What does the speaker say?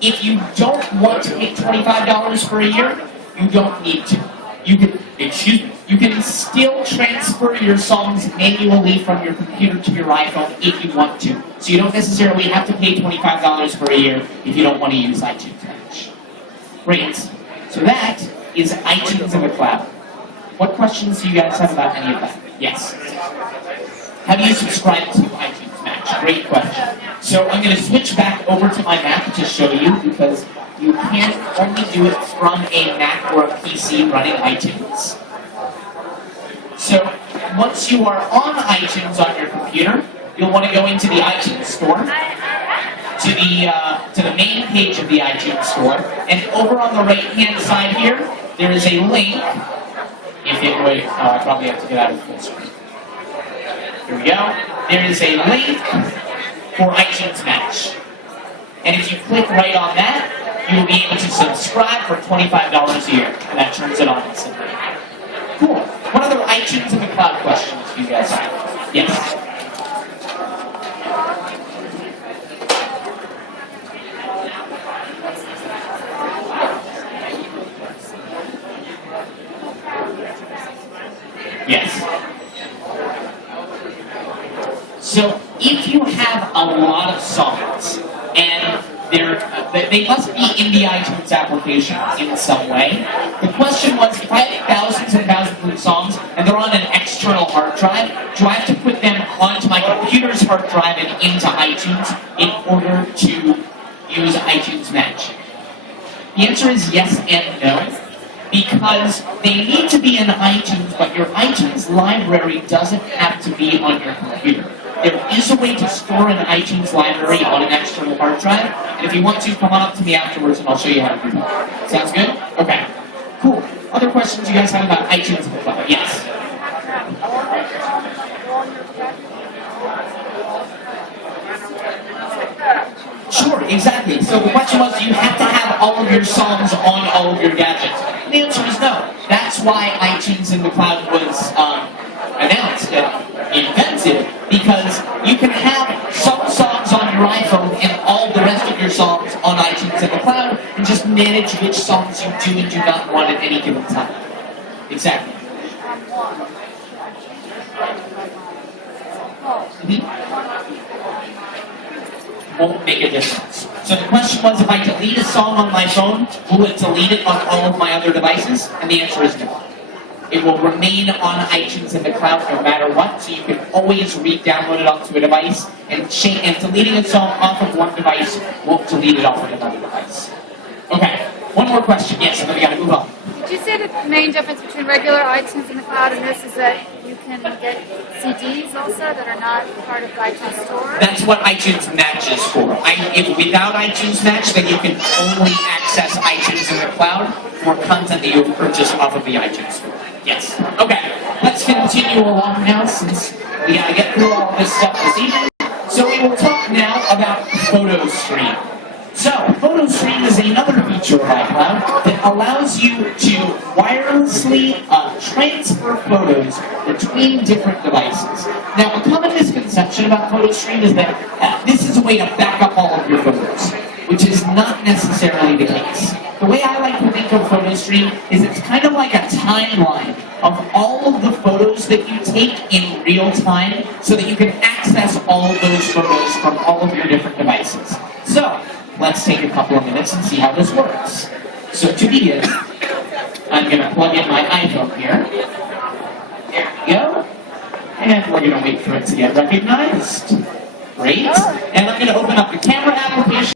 If you don't want to pay $25 for a year, you don't need to. You can still transfer your songs manually from your computer to your iPhone if you want to. So you don't necessarily have to pay $25 for a year if you don't want to use iTunes Match. Great. So that is iTunes in the cloud. What questions do you guys have about any of that? Yes. Have you subscribed to iTunes Match? Great question. So I'm going to switch back over to my Mac to show you because you can only do it from a Mac or a PC running iTunes. So once you are on iTunes on your computer, you'll want to go into the iTunes Store, to the main page of the iTunes Store, and over on the right-hand side here, there is a link. If it would, I probably have to get out of full screen. Here we go. There is a link for iTunes Match. And if you click right on that, you will be able to subscribe for $25 a year. And that turns it on instantly. Cool. What other iTunes in the cloud questions do you guys have? Yes? Yes. So if you have a lot of songs and they must be in the iTunes application in some way. The question was, if I have thousands and thousands of songs and they're on an external hard drive, do I have to put them onto my computer's hard drive and into iTunes in order to use iTunes Match? The answer is yes and no, because they need to be in iTunes, but your iTunes library doesn't have to be on your computer. There is a way to store an iTunes library on an external hard drive, and if you want to, come on up to me afterwards and I'll show you how to do that. Sounds good? Okay. Cool. Other questions you guys have about iTunes in the cloud? Yes? Sure, exactly. So the question was, do you have to have all of your songs on all of your gadgets? And the answer is no. That's why iTunes in the cloud was announced and invented, because you can have some songs on your iPhone and all the rest of your songs on iTunes in the cloud, and just manage which songs you do and do not want at any given time. Exactly. Won't make a difference. So the question was, if I delete a song on my phone, will it delete it on all of my other devices? And the answer is no. It will remain on iTunes in the cloud no matter what, so you can always re-download it onto a device, and deleting a song off of one device won't delete it off of another device. Okay, one more question. Yes, and then we gotta move on. Did you say the main difference between regular iTunes in the cloud and this is that you can get CDs also that are not part of the iTunes Store? That's what iTunes Match is for. Without iTunes Match, then you can only access iTunes in the cloud for content that you have purchased off of the iTunes Store. Yes. Okay, let's continue along now since we gotta get through all this stuff this evening. So we will talk now about PhotoStream. So, PhotoStream is another feature of iCloud that allows you to wirelessly transfer photos between different devices. Now, a common misconception about PhotoStream is that this is a way to back up all of your photos, which is not necessarily the case. The way I like to think of PhotoStream is it's kind of like a timeline of all of the photos that you take in real time so that you can access all of those photos from all of your different devices. So, let's take a couple of minutes and see how this works. So to begin, I'm going to plug in my iPhone here. There we go. And we're going to wait for it to get recognized. Great. And I'm going to open up the camera application.